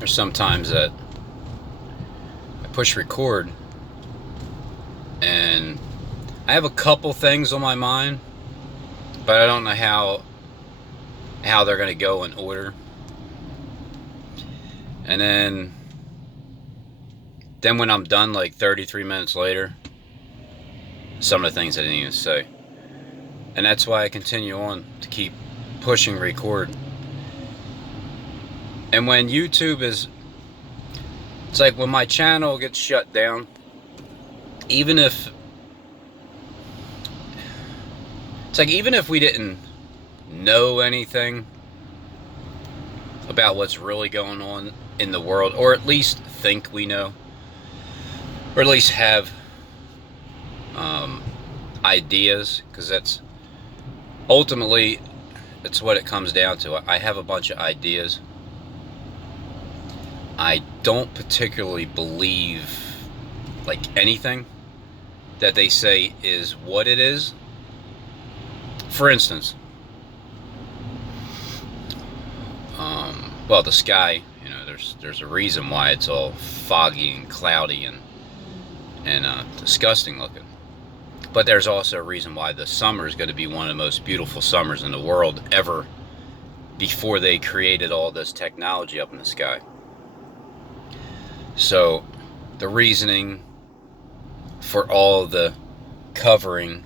there's sometimes that I push record and I have a couple things on my mind, but I don't know how they're gonna go in order. And then when I'm done, like 33 minutes later, some of the things I didn't even say. And that's why I continue on to keep pushing record. And when YouTube is, it's like when my channel gets shut down, even if, it's like even if we didn't know anything about what's really going on in the world, or at least think we know, or at least have ideas, because that's ultimately, it's what it comes down to. I have a bunch of ideas. I don't particularly believe like anything that they say is what it is. For instance, well, the sky, there's a reason why it's all foggy and cloudy and disgusting looking. But there's also a reason why the summer is going to be one of the most beautiful summers in the world ever, before they created all this technology up in the sky. So the reasoning for all the covering,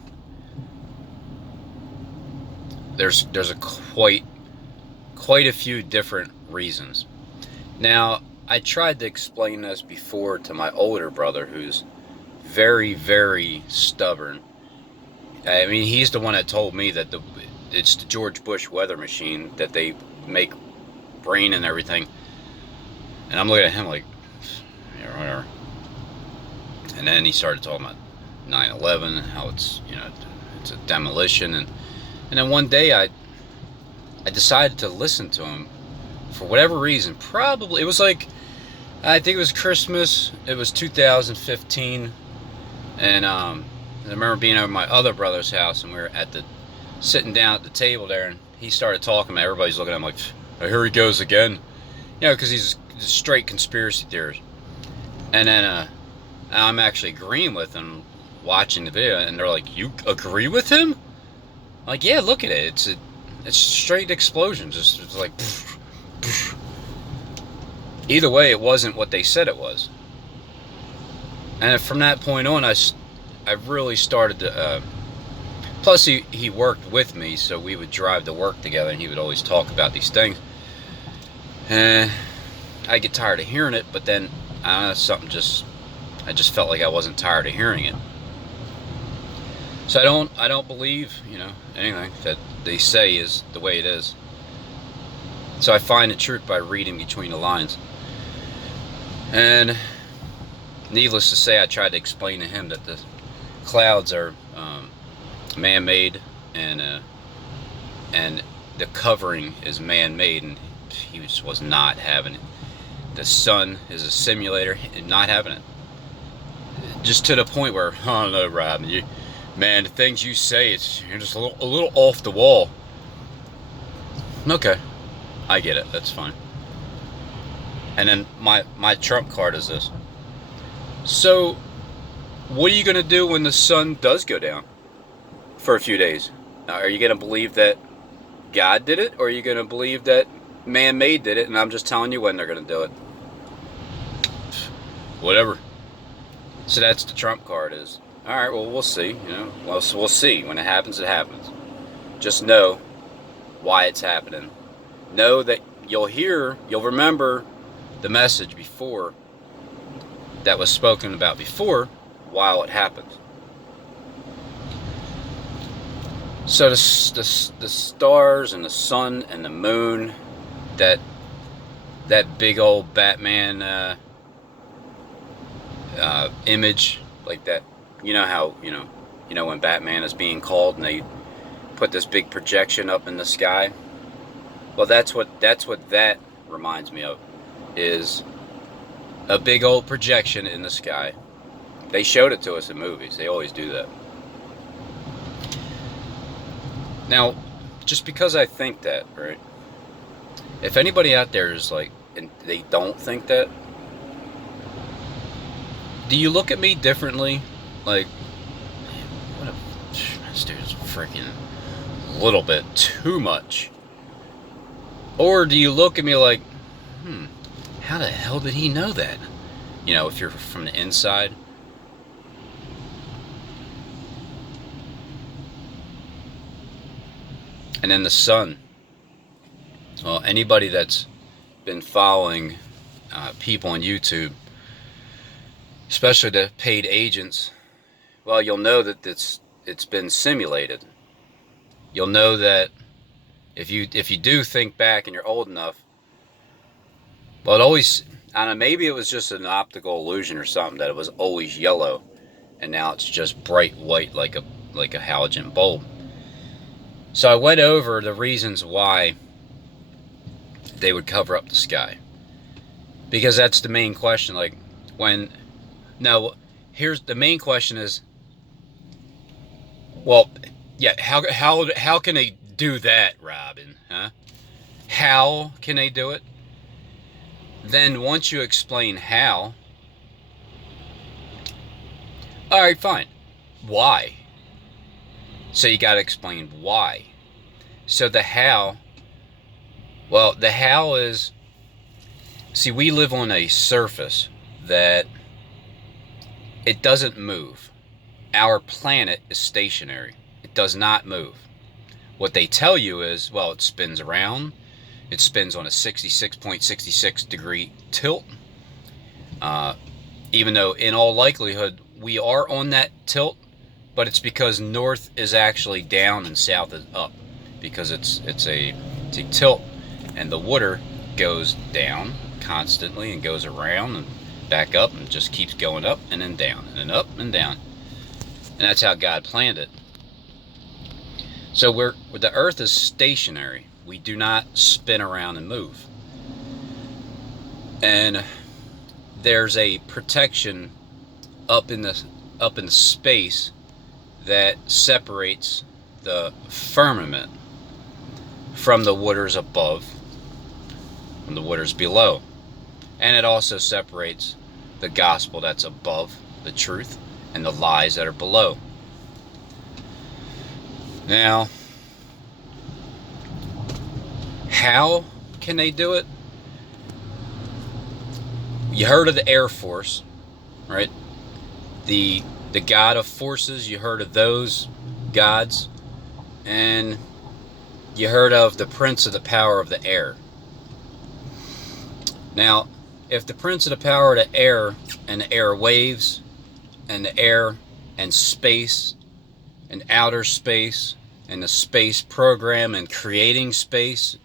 there's a quite a few different reasons. Now, I tried to explain this before to my older brother, who's very, very stubborn. I mean, he's the one that told me that it's the George Bush weather machine, that they make rain and everything. And I'm looking at him like, yeah, whatever. And then he started talking about 9/11, how it's a demolition, and then one day I decided to listen to him for whatever reason. Probably it was like, I think it was Christmas. It was 2015, and I remember being over at my other brother's house, and we were sitting down at the table there, and he started talking, and everybody's looking at him like, oh, here he goes again, because he's a straight conspiracy theorist. And then I'm actually agreeing with him watching the video, and they're like, you agree with him? I'm like, yeah, look at it. It's straight explosions. It's like, poof, poof. Either way, it wasn't what they said it was. And from that point on, I really started to. Plus, he worked with me, so we would drive to work together, and he would always talk about these things. And I get tired of hearing it, but then I don't know, I just felt like I wasn't tired of hearing it. So I don't believe anything that they say is the way it is. So I find the truth by reading between the lines. And needless to say, I tried to explain to him that the clouds are man-made, and the covering is man-made, and he just was not having it. The sun is a simulator, and not having it. Just to the point where, oh no, Rob, man, the things you say, you're just a little off the wall. Okay, I get it. That's fine. And then my trump card is this. So, what are you going to do when the sun does go down for a few days? Now, are you going to believe that God did it, or are you going to believe that man-made did it, and I'm just telling you when they're going to do it? Whatever. So that's the trump card is, all right, well, we'll see. We'll see. When it happens, it happens. Just know why it's happening. Know that you'll remember the message before that was spoken about before while it happens. So the stars and the sun and the moon, that big old Batman image, like that. How when Batman is being called and they put this big projection up in the sky. Well, that's what that reminds me of, is a big old projection in the sky. They showed it to us in movies. They always do that. Now, just because I think that, right? If anybody out there is like and they don't think that, do you look at me differently? Like, what a, this dude's freaking little bit too much. Or do you look at me like, how the hell did he know that? You know, if you're from the inside. And then the sun. Well, anybody that's been following people on YouTube, especially the paid agents, well, you'll know that it's been simulated. You'll know that if you do think back and you're old enough, well, it always, I don't know, maybe it was just an optical illusion or something, that it was always yellow, and now it's just bright white like a halogen bulb. So I went over the reasons why they would cover up the sky, because that's the main question. Like, here's the main question is, well, yeah, how can they do that, Robin? Huh? How can they do it? Then once you explain how, all right, fine. Why? So you got to explain why. So the how, well, the how is, see, we live on a surface that it doesn't move. Our planet is stationary. It does not move. What they tell you is, well, it spins around. It spins on a 66.66 degree tilt. Even though in all likelihood we are on that tilt, but it's because north is actually down and south is up, because it's a tilt, and the water goes down constantly and goes around and back up and just keeps going up and then down and then up and down. And that's how God planned it. So the earth is stationary. We do not spin around and move. And there's a protection up in the space that separates the firmament from the waters above, from the waters below. And it also separates the gospel that's above, the truth, and the lies that are below. Now, how can they do it? You heard of the Air Force, right? The god of forces, you heard of those gods. And you heard of the prince of the power of the air. Now, if the prince of the power of the air and the air waves and the air and space and outer space and the space program and creating space,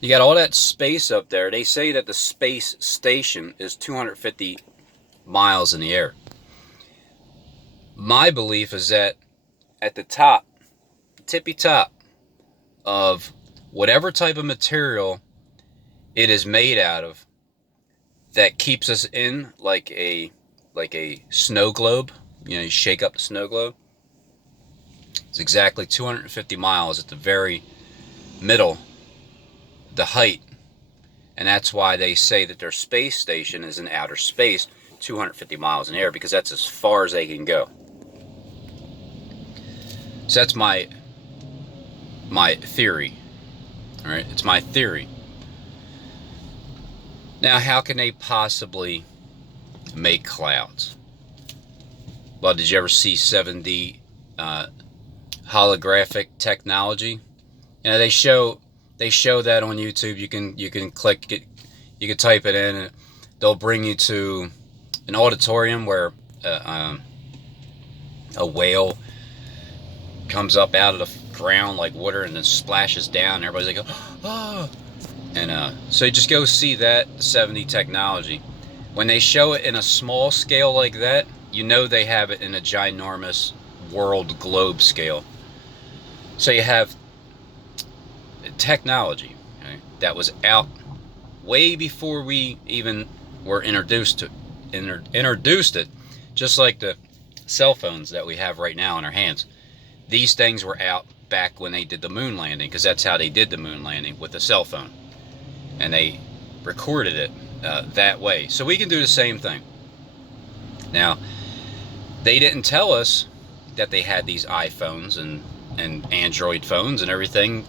you got all that space up there. They say that the space station is 250 miles in the air. My belief is that at the top, tippy top of whatever type of material it is made out of, that keeps us in like a snow globe, you know, you shake up the snow globe, it's exactly 250 miles at the very middle, the height. And that's why they say that their space station is in outer space, 250 miles in the air, because that's as far as they can go. So that's my theory. All right, it's my theory. Now, how can they possibly make clouds? Well, did you ever see 7D holographic technology? You know, they show that on YouTube. You can click it, you can type it in, and they'll bring you to an auditorium where a whale comes up out of the ground like water and then splashes down, and everybody's like, oh. And so you just go see that 7D technology. When they show it in a small scale like that, you know they have it in a ginormous world globe scale. So you have technology, okay, that was out way before we even were introduced it, just like the cell phones that we have right now in our hands. These things were out back when they did the moon landing, because that's how they did the moon landing, with the cell phone. And they recorded it that way. So we can do the same thing. Now, they didn't tell us that they had these iPhones and Android phones and everything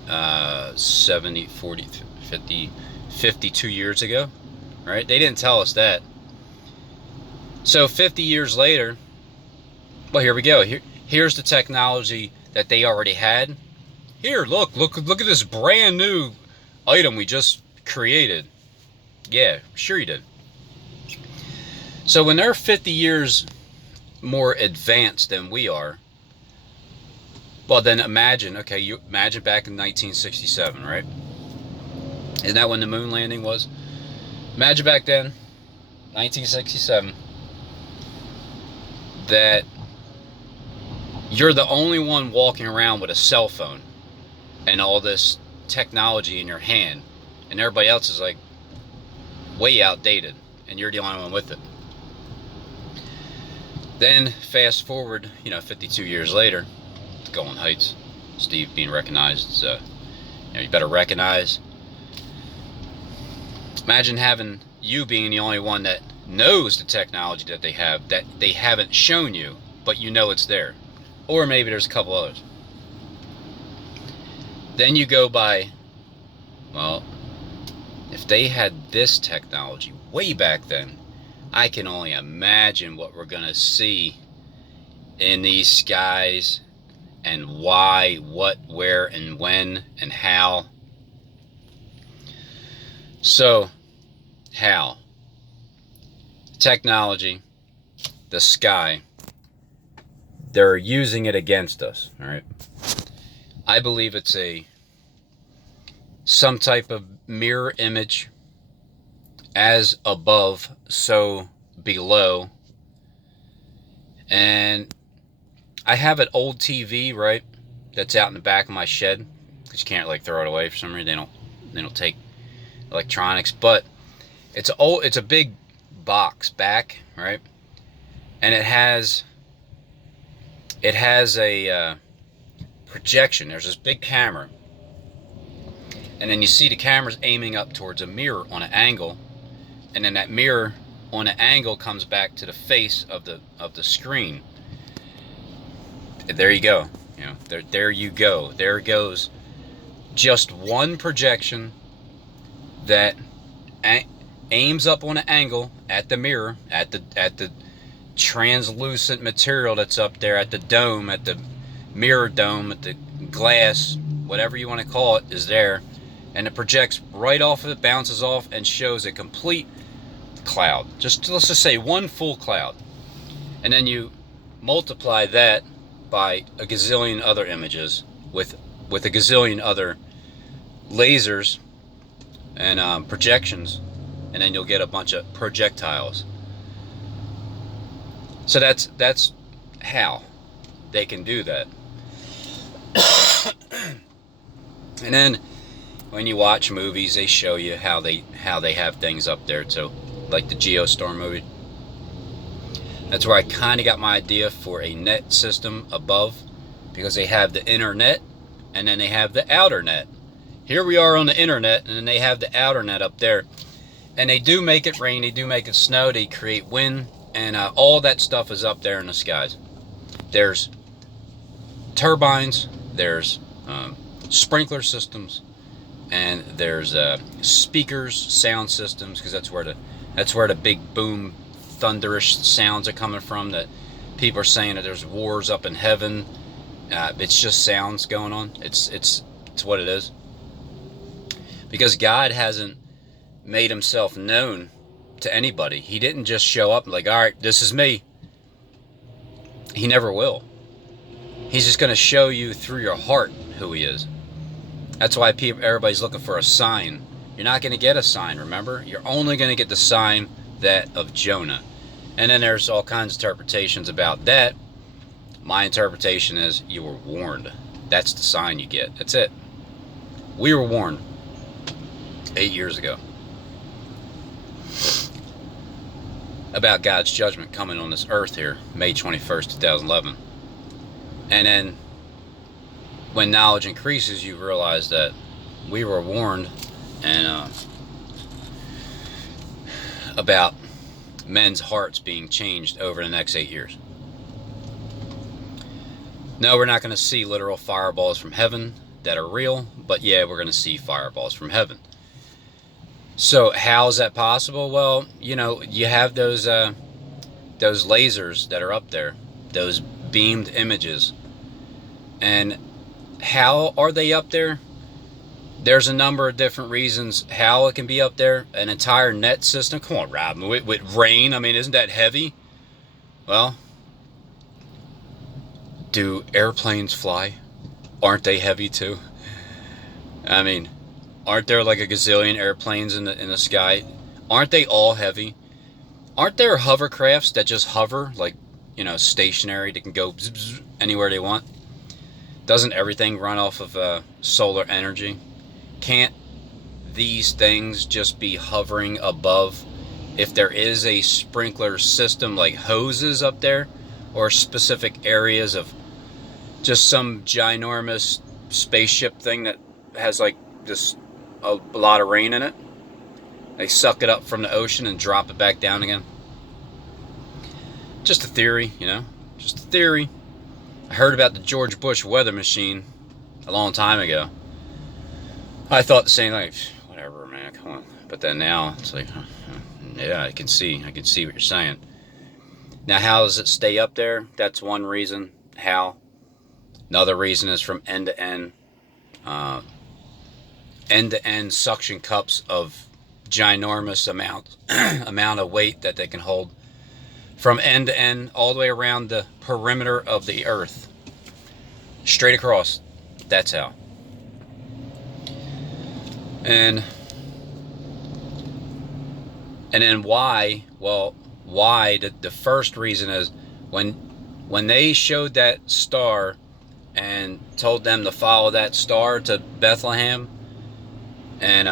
70, 40, 50, 52 years ago, right? They didn't tell us that. So 50 years later, well, here we go. Here's the technology that they already had. Here, look at this brand new item we just created. Yeah, sure you did. So when they're 50 years more advanced than we are, well then imagine, okay, you imagine back in 1967, right? Isn't that when the moon landing was? Imagine back then, 1967, that you're the only one walking around with a cell phone and all this technology in your hand, and everybody else is like way outdated, and you're the only one with it. Then fast forward, 52 years later, Golan Heights, Steve being recognized. So, you better recognize. Imagine having you being the only one that knows the technology that they have, that they haven't shown you, but you know it's there. Or maybe there's a couple others. Then you go by, well, if they had this technology way back then, I can only imagine what we're going to see in these skies, and why, what, where, and when, and how. So, how? Technology, the sky, they're using it against us, all right? I believe it's some type of mirror image, as above, so below. And I have an old TV, right, that's out in the back of my shed, because you can't like throw it away for some reason. They don't take electronics, but it's a big box back, right? And it has a projection. There's this big camera, and then you see the camera's aiming up towards a mirror on an angle, and then that mirror on an angle comes back to the face of the screen. There you go. There you go. There goes just one projection that aims up on an angle at the mirror, at the translucent material that's up there, at the dome, at the mirror dome, at the glass, whatever you want to call it, is there, and it projects right off of it, bounces off, and shows a complete cloud. Let's just say one full cloud, and then you multiply that by a gazillion other images with a gazillion other lasers and projections, and then you'll get a bunch of projectiles. So that's how they can do that. And then when you watch movies, they show you how they have things up there too, like the Geostorm movie. That's where I kind of got my idea for a net system above, because they have the internet and then they have the outer net. Here we are on the internet, and then they have the outer net up there. And they do make it rain, they do make it snow, they create wind, and all that stuff is up there in the skies. There's turbines, there's sprinkler systems, and there's speakers, sound systems, because that's where the big boom, thunderous sounds are coming from. That people are saying that there's wars up in heaven. It's just sounds going on. It's what it is. Because God hasn't made himself known to anybody. He didn't just show up and like, all right, this is me. He never will. He's just going to show you through your heart who he is. That's why everybody's looking for a sign. You're not going to get a sign, remember? You're only going to get the sign that of Jonah. And then there's all kinds of interpretations about that. My interpretation is you were warned. That's the sign you get. That's it. We were warned 8 years ago about God's judgment coming on this earth here, May 21st, 2011. And then when knowledge increases, you realize that we were warned, and about men's hearts being changed over the next 8 years. No, we're not going to see literal fireballs from heaven that are real, but yeah, we're going to see fireballs from heaven. So how is that possible? Well, you know, you have those lasers that are up there, those beamed images. And how are they up there? There's a number of different reasons how it can be up there. An entire net system. Come on, Rob. With rain, I mean, isn't that heavy? Well, do airplanes fly? Aren't they heavy too? I mean, aren't there like a gazillion airplanes in the sky? Aren't they all heavy? Aren't there hovercrafts that just hover, like, you know, stationary? They can go bzz, bzz, anywhere they want. Doesn't everything run off of solar energy? Can't these things just be hovering above if there is a sprinkler system like hoses up there, or specific areas of just some ginormous spaceship thing that has like just a lot of rain in it? They suck it up from the ocean and drop it back down again. Just a theory, you know, just a theory. I heard about the George Bush weather machine a long time ago. I thought the same, like, whatever, man, come on. But then now it's like, yeah, I can see what you're saying. Now, how does it stay up there? That's one reason. How? Another reason is from end to end suction cups of ginormous amount of weight that they can hold from end to end, all the way around the perimeter of the earth, straight across. That's how. And then why? Well, why? The first reason is when they showed that star and told them to follow that star to Bethlehem, and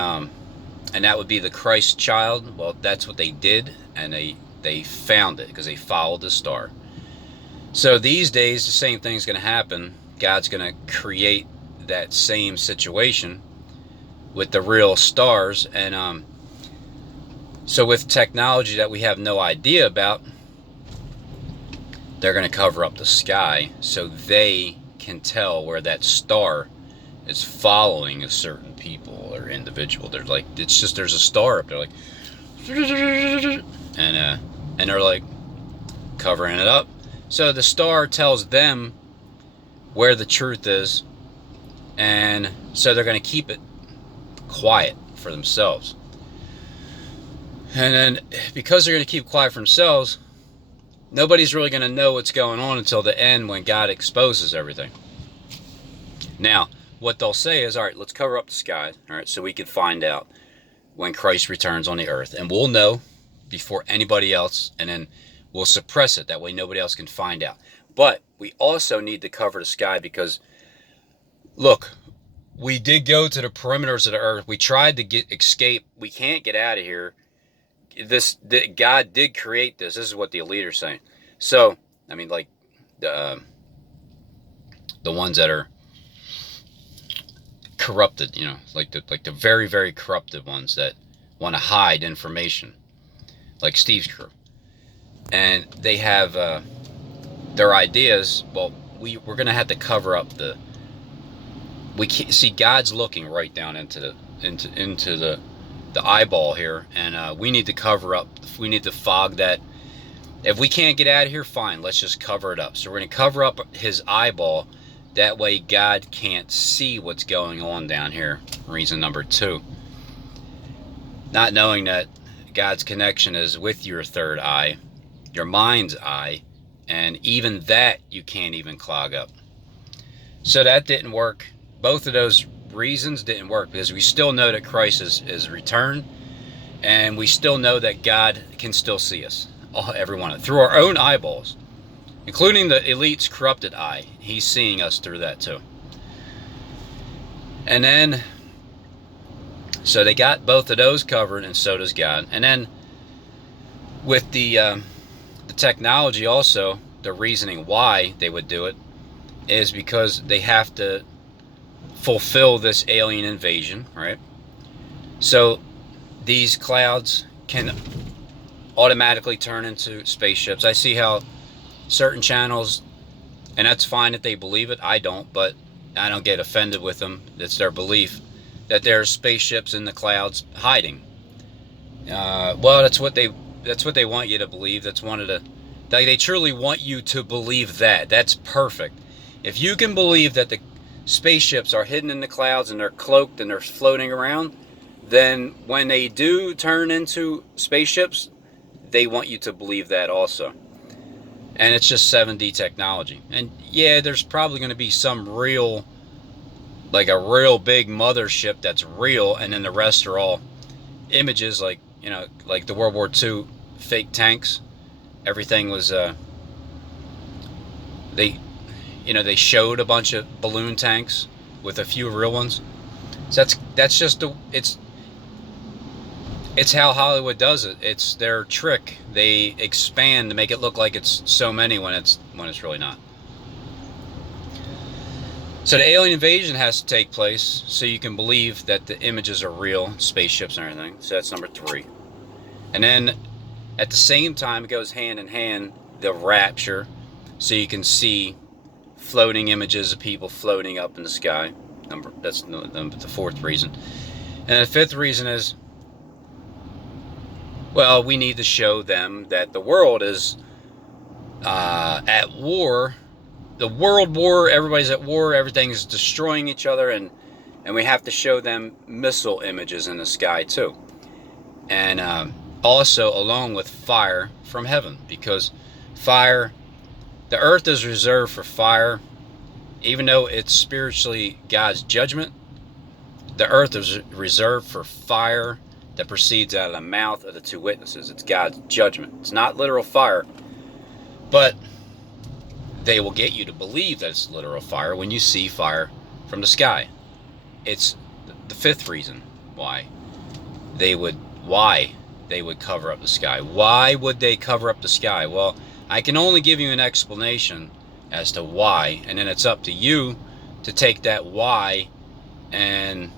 that would be the Christ child. Well, that's what they did, and they found it because they followed the star. So these days, the same thing's going to happen. God's going to create that same situation with the real stars. And so with technology that we have no idea about, they're going to cover up the sky so they can tell where that star is following a certain people or individual. They're like, it's just, there's a star up there, like, and they're like covering it up. So the star tells them where the truth is, and so they're going to keep it quiet for themselves. And then because they're going to keep quiet for themselves, nobody's really going to know what's going on until the end, when God exposes everything. Now, what they'll say is, all right, let's cover up the sky, all right, so we can find out when Christ returns on the earth, and we'll know before anybody else, and then we'll suppress it. That way nobody else can find out. But we also need to cover the sky because, look, we did go to the perimeters of the earth. We tried to escape. We can't get out of here. God did create this. This is what the elite are saying. So, I mean, like the ones that are corrupted, you know, like the very, very corrupted ones that want to hide information, like Steve's crew, and they have their ideas. Well, we're going to have to cover up the. We can't see. God's looking right down into the eyeball here, and we need to cover up. We need to fog that. If we can't get out of here, fine. Let's just cover it up. So we're going to cover up his eyeball. That way, God can't see what's going on down here. Reason number 2. Not knowing that God's connection is with your third eye, your mind's eye, and even that you can't even clog up. So that didn't work. Both of those reasons didn't work because we still know that Christ is returned, and we still know that God can still see us, everyone, through our own eyeballs, including the elite's corrupted eye. He's seeing us through that too. And then, so they got both of those covered, and so does God. And then with the technology also, the reasoning why they would do it is because they have to fulfill this alien invasion, right? So these clouds can automatically turn into spaceships. I see how certain channels, and that's fine if they believe it. I don't, but I don't get offended with them. It's their belief that there's spaceships in the clouds hiding. Well, that's what they want you to believe. That's one of the, they truly want you to believe that. That's perfect. If you can believe that the spaceships are hidden in the clouds and they're cloaked and they're floating around, then when they do turn into spaceships, they want you to believe that also. And it's just 7D technology. And yeah, there's probably going to be some real, like a real big mothership that's real, and then the rest are all images, like, you know, like the World War II fake tanks. Everything was, they showed a bunch of balloon tanks with a few real ones. So that's just it's how Hollywood does it. It's their trick. They expand to make it look like it's so many when it's really not. So the alien invasion has to take place so you can believe that the images are real, spaceships and everything. So that's number 3. And then at the same time, it goes hand in hand, the rapture, so you can see floating images of people floating up in the sky. That's the 4th reason. And the 5th reason is, well, we need to show them that the world is at war. The world war, everybody's at war, everything's destroying each other, and we have to show them missile images in the sky too. And also along with fire from heaven, because fire, the earth is reserved for fire. Even though it's spiritually God's judgment, the earth is reserved for fire that proceeds out of the mouth of the 2 witnesses. It's God's judgment. It's not literal fire, but they will get you to believe that it's literal fire when you see fire from the sky. It's the 5th reason why they would cover up the sky. Why would they cover up the sky? Well, I can only give you an explanation as to why, and then it's up to you to take that why and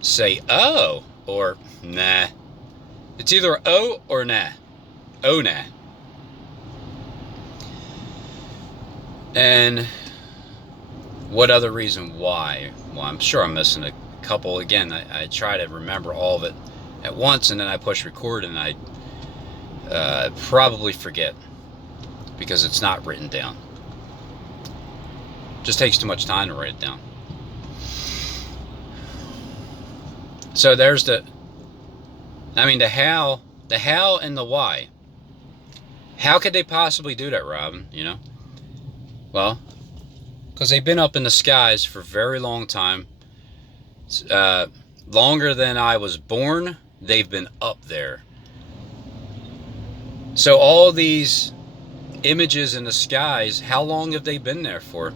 say, oh, or nah. It's either oh or nah. Oh, nah. And what other reason why? Well, I'm sure I'm missing a couple. Again, I try to remember all of it at once, and then I push record, and I probably forget because it's not written down. Just takes too much time to write it down. So there's the how and the why. How could they possibly do that, Robin? You know? Well, because they've been up in the skies for a very long time. Longer than I was born, they've been up there. So all these images in the skies, how long have they been there for?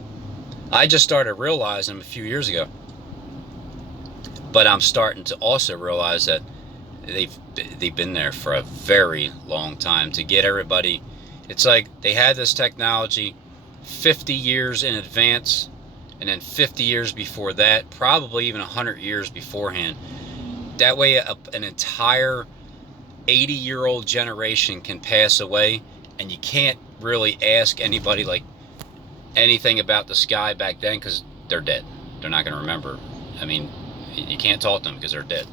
I just started realizing them a few years ago. But I'm starting to also realize that they've been there for a very long time to get everybody. It's like they had this technology 50 years in advance, and then 50 years before that, probably even 100 years beforehand. That way an entire 80-year-old generation can pass away, and you can't really ask anybody like anything about the sky back then because they're dead. They're not going to remember. I mean, you can't talk to them because they're dead.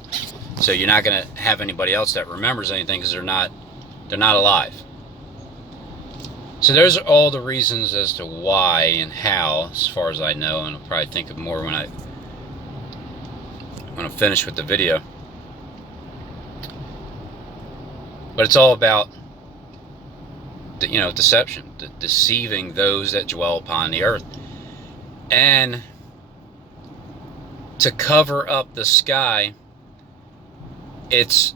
So you're not going to have anybody else that remembers anything because they're not alive. So those are all the reasons as to why and how, as far as I know, and I'll probably think of more when I'm finished with the video. But it's all about, deception, deceiving those that dwell upon the earth, and to cover up the sky. It's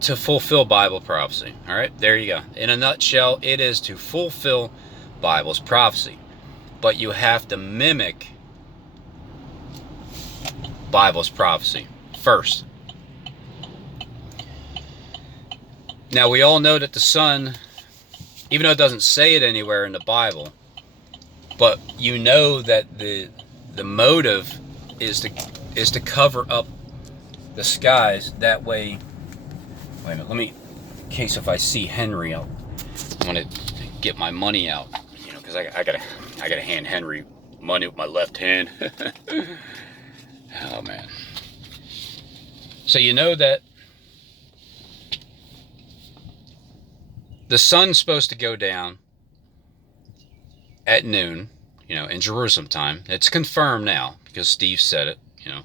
to fulfill Bible prophecy. All right, there you go. In a nutshell, it is to fulfill Bible's prophecy. But you have to mimic Bible's prophecy first. Now, we all know that the sun, even though it doesn't say it anywhere in the Bible, but you know that the motive is to cover up the skies. That way, wait a minute, case if I see Henry, I'm gonna get my money out, you know, because I gotta hand Henry money with my left hand. Oh man. So you know that the sun's supposed to go down at noon, you know, in Jerusalem time. It's confirmed now because Steve said it, you know.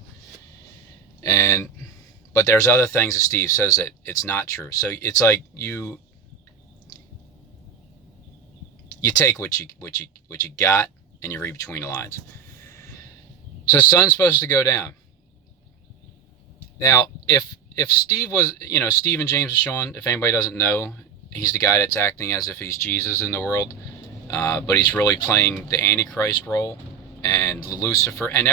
But there's other things that Steve says that it's not true. So it's like you take what you got and you read between the lines. So the sun's supposed to go down. Now, if Steve was, you know, Steve and James and Sean, if anybody doesn't know, he's the guy that's acting as if he's Jesus in the world, but he's really playing the Antichrist role, and Lucifer, and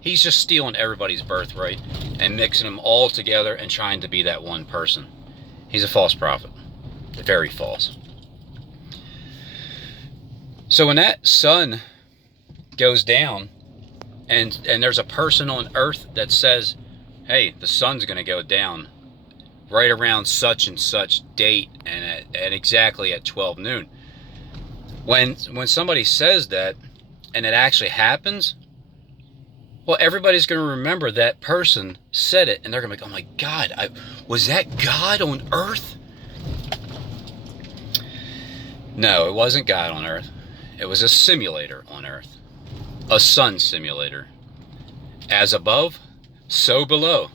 he's just stealing everybody's birthright and mixing them all together and trying to be that one person. He's a false prophet. Very false. So when that sun goes down, and there's a person on earth that says, hey, the sun's going to go down right around such and such date and at exactly at 12 noon. When somebody says that and it actually happens, well, everybody's going to remember that person said it, and they're going to be like, oh my God, was that God on earth? No, it wasn't God on earth. It was a simulator on earth. A sun simulator. As above, so below.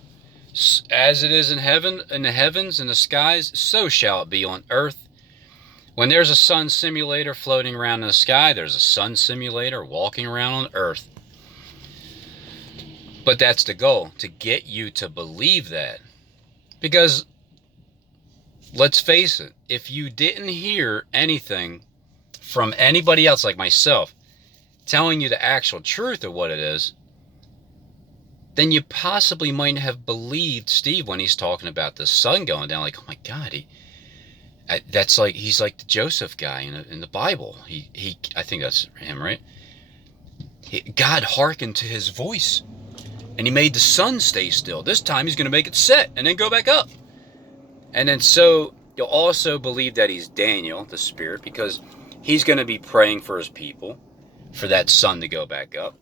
As it is in heaven, in the heavens, in the skies, so shall it be on earth. When there's a sun simulator floating around in the sky, there's a sun simulator walking around on earth. But that's the goal, to get you to believe that. Because, let's face it, if you didn't hear anything from anybody else like myself telling you the actual truth of what it is, then you possibly might have believed Steve when he's talking about the sun going down. Like, oh my God, he's like the Joseph guy in the Bible. I think that's him, right? God hearkened to his voice, and he made the sun stay still. This time he's going to make it set and then go back up. And then so you'll also believe that he's Daniel, the spirit, because he's going to be praying for his people for that sun to go back up.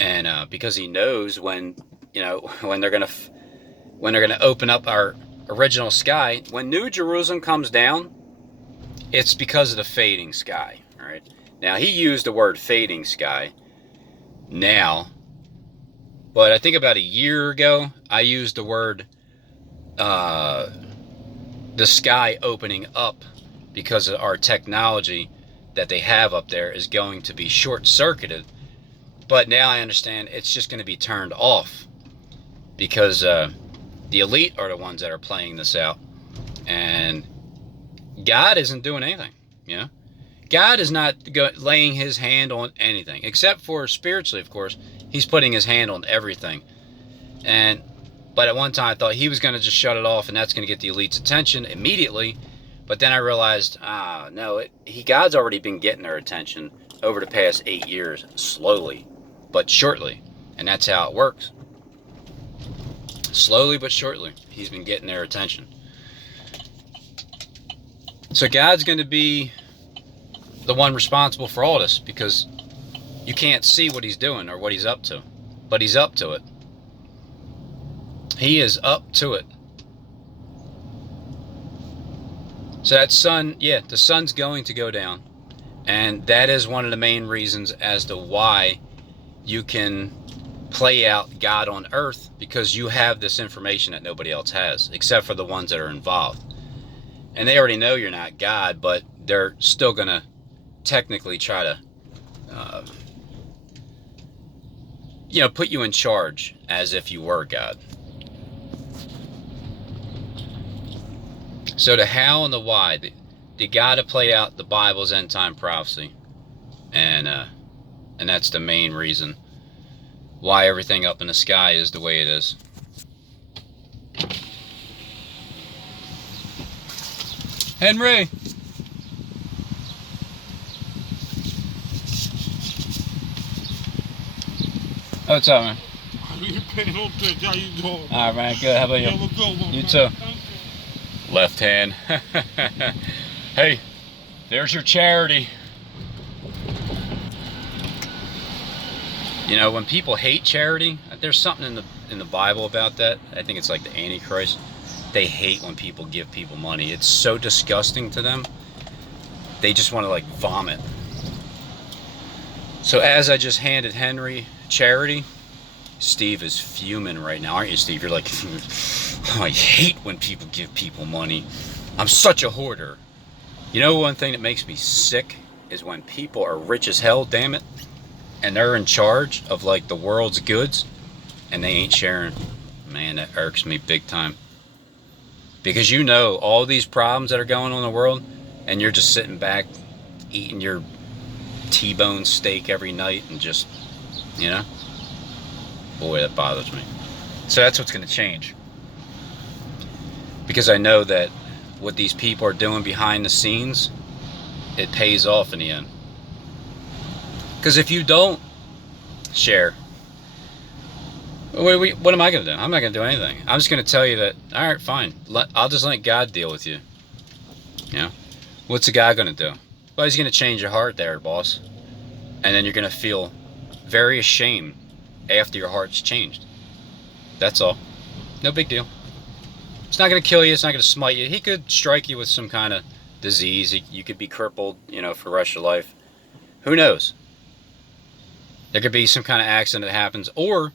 And because he knows when they're gonna open up our original sky, when New Jerusalem comes down, it's because of the fading sky. All right. Now he used the word fading sky. Now, but I think about a year ago I used the word the sky opening up because of our technology that they have up there is going to be short-circuited. But now I understand it's just going to be turned off because the elite are the ones that are playing this out, and God isn't doing anything. You know, God is not laying his hand on anything except for spiritually, of course. He's putting his hand on everything. But at one time I thought he was going to just shut it off, and that's going to get the elite's attention immediately. But then I realized, no, God's already been getting their attention over the past 8 years, slowly but shortly. And that's how it works. Slowly but shortly, he's been getting their attention. So God's going to be the one responsible for all this, because you can't see what he's doing or what he's up to. But he's up to it. He is up to it. So that sun, the sun's going to go down. And that is one of the main reasons as to why you can play out God on earth, because you have this information that nobody else has, except for the ones that are involved. And they already know you're not God, but they're still going to technically try to, put you in charge as if you were God. So the how and the why, they got to play out the Bible's end time prophecy, and that's the main reason why everything up in the sky is the way it is. Henry. What's up, man? How you doing? All right, man. Good. How about you? Have a good one, You man. too. Left hand. Hey, there's your charity. You know, when people hate charity, there's something in the Bible about that. I think it's like the Antichrist. They hate when people give people money. It's so disgusting to them. They just want to like vomit. So as I just handed Henry charity, Steve is fuming right now, aren't you, Steve? You're like, I hate when people give people money. I'm such a hoarder. You know, one thing that makes me sick is when people are rich as hell, damn it, and they're in charge of like the world's goods and they ain't sharing. Man, that irks me big time. Because you know all these problems that are going on in the world and you're just sitting back eating your T-bone steak every night and just, you know, boy, that bothers me. So that's what's going to change. Because I know that what these people are doing behind the scenes, it pays off in the end. Because if you don't share, what am I going to do? I'm not going to do anything. I'm just going to tell you that, all right, fine. I'll just let God deal with you. You know? What's a guy going to do? Well, he's going to change your heart there, boss. And then you're going to feel very ashamed after your heart's changed. That's all. No big deal. It's not going to kill you. It's not going to smite you. He could strike you with some kind of disease. You could be crippled, you know, for the rest of your life. Who knows? There could be some kind of accident that happens, or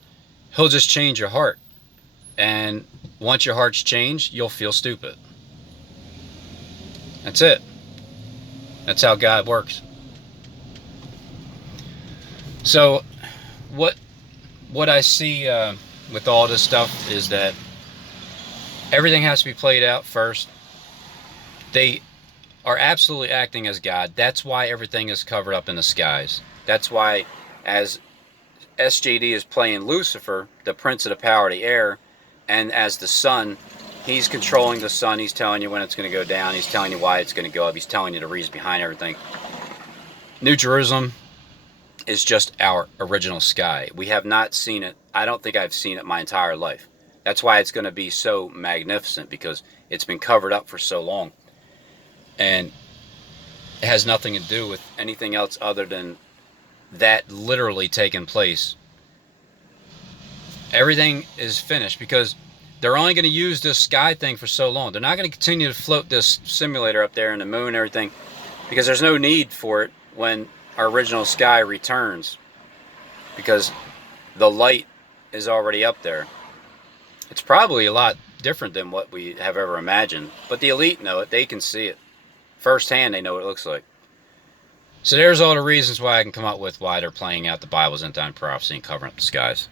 he'll just change your heart. And once your heart's changed, you'll feel stupid. That's it. That's how God works. So, what I see with all this stuff is that everything has to be played out first. They are absolutely acting as God. That's why everything is covered up in the skies. That's why, as SJD is playing Lucifer, the prince of the power of the air, and as the sun, he's controlling the sun. He's telling you when it's going to go down. He's telling you why it's going to go up. He's telling you the reason behind everything. New Jerusalem is just our original sky. We have not seen it. I don't think I've seen it my entire life. That's why it's going to be so magnificent, because it's been covered up for so long. And it has nothing to do with anything else other than that literally taking place. Everything is finished because they're only going to use this sky thing for so long. They're not going to continue to float this simulator up there in the moon and everything, because there's no need for it when our original sky returns, because the light is already up there. It's probably a lot different than what we have ever imagined, but the elite know it. They can see it firsthand. They know what it looks like. So there's all the reasons why I can come up with why they're playing out the Bible's end time prophecy and covering up the skies.